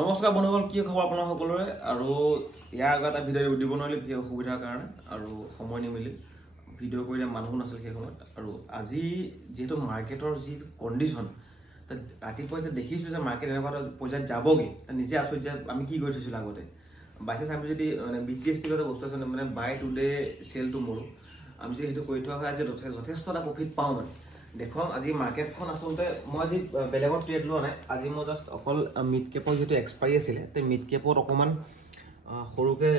নমস্কাৰ বন্ধুসকল, কি খবৰ আপোনাৰ সকলোৰে? আৰু ইয়াৰ আগত এটা ভিডিঅ' দিব নোৱাৰিলে বিশেষ অসুবিধাৰ কাৰণে আৰু সময় নিমিলি ভিডিঅ' কৰিলে মানুহো নাছিল সেই সময়ত। আৰু আজি যিহেতু মাৰ্কেটৰ যি কণ্ডিশ্যন, তাত ৰাতিপুৱা যে দেখিছোঁ যে মাৰ্কেট এনেকুৱা এটা পৰ্যায়ত যাবগৈ, নিজে আচৰিত যে আমি কি কৰি থৈছিলোঁ আগতে। বাইচান্স আমি যদি মানে BTS এটা বস্তু আছে মানে বাই টুডে চেল টুমৰো, আমি যদি সেইটো কৰি থোৱা হয় আজি যথেষ্ট এটা প্ৰফিট পাওঁ। মানে দেখুৱাম আজি মাৰ্কেটখন আচলতে মই আজি বেলেগত ট্ৰেড লোৱা নাই। আজি মই জাষ্ট অকল মিড কেপৰ যিটো এক্সপায়াৰী আছিলে সেই মিড কেপত অকণমান সৰুকৈ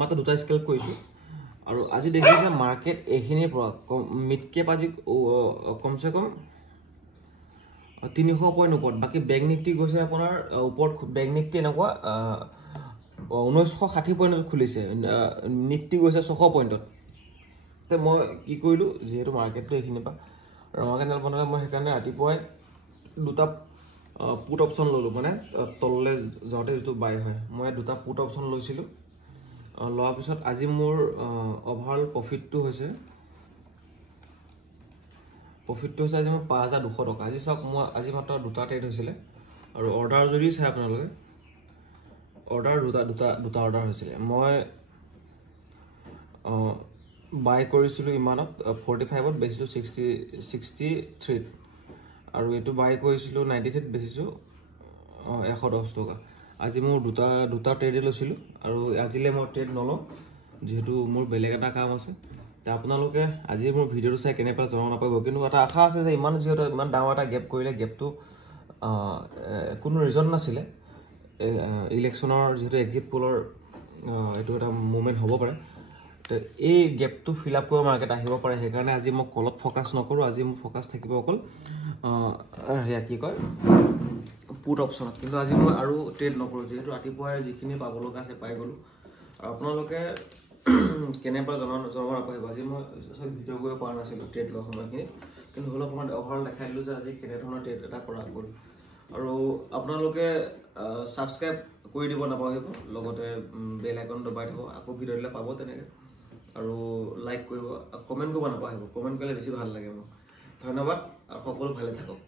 মাত্ৰ দুটা স্কেল্প কৰিছোঁ। আৰু আজি দেখিছে মাৰ্কেট এইখিনিৰ পৰা মিড কেপ আজি কমচে কম 300 পইণ্ট ওপৰত। বাকী বেংক নিফ্টি গৈছে আপোনাৰ ওপৰত। বেংক নিফ্টি এনেকুৱা 1960 পইণ্টত খুলিছে, নিফ্টি গৈছে 600 পইণ্টত। তো মই কি কৰিলোঁ, যিহেতু মাৰ্কেটটো এইখিনিৰ পৰা ৰঙা কেণ্ডেল বনালে, মই সেইকাৰণে ৰাতিপুৱাই দুটা পুট অপশ্যন ল'লোঁ। মানে তললৈ যাওঁতে যিটো বাই হয়, মই দুটা পুট অপশ্যন লৈছিলোঁ। লোৱাৰ পিছত আজি মোৰ অভাৰঅল প্ৰফিটটো হৈছে আজি মোৰ 5200 টকা। আজি চাওক, মই আজি মাত্ৰ দুটা ট্ৰেড হৈছিলে। আৰু অৰ্ডাৰ যদি চাই আপোনালোকে, অৰ্ডাৰ দুটা অৰ্ডাৰ হৈছিলে। মই বাই কৰিছিলোঁ ইমানত 45ত, বেচিছোঁ 63। আৰু এইটো বাই কৰিছিলোঁ 93ত, বেচিছোঁ 110 টকা। আজি মোৰ দুটা ট্ৰেডে লৈছিলোঁ। আৰু আজিলৈ মই ট্ৰেড নলওঁ, যিহেতু মোৰ বেলেগ এটা কাম আছে। আপোনালোকে আজি মোৰ ভিডিঅ'টো চাই কেনেকুৱা জনা নাপাব, কিন্তু এটা আশা আছে যে যিহেতু ইমান ডাঙৰ এটা গেপ কৰিলে, গেপটো কোনো ৰিজন নাছিলে। ইলেকশ্যনৰ যিহেতু এক্সিট পলৰ এইটো এটা মুভমেণ্ট হ'ব পাৰে, তো এই গেপটো ফিল আপ কৰিব মাৰ্কেট আহিব পাৰে। সেইকাৰণে আজি মই কলত ফ'কাছ নকৰোঁ। আজি মোৰ ফ'কাছ থাকিব অকল সেয়া কি কয় পুট অপশ্যনত। কিন্তু আজি মই আৰু ট্ৰেড নকৰোঁ, যিহেতু ৰাতিপুৱাই যিখিনি পাব লগা আছে পাই গ'লোঁ। আৰু আপোনালোকে কেনেকুৱা জনাব নাপাহিব। আজি মই ভিডিঅ' কৰিব পৰা নাছিলোঁ ট্ৰেড লোৱা সময়খিনি, কিন্তু হ'লেও অকণমান অভাৰঅল দেখাই দিলোঁ যে আজি কেনেধৰণৰ ট্ৰেড এটা কৰা গ'ল। আৰু আপোনালোকে ছাবস্ক্ৰাইব কৰি দিব নাপাহিব, লগতে বেল আইকন দবাই থ'ব, আকৌ ভিডিঅ' দিলে পাব তেনেকৈ। আৰু লাইক কৰিব, কমেণ্ট কৰিব নাপাহিব। কমেণ্ট কৰিলে বেছি ভাল লাগে মোক। ধন্যবাদ আৰু সকলো ভালে থাকক।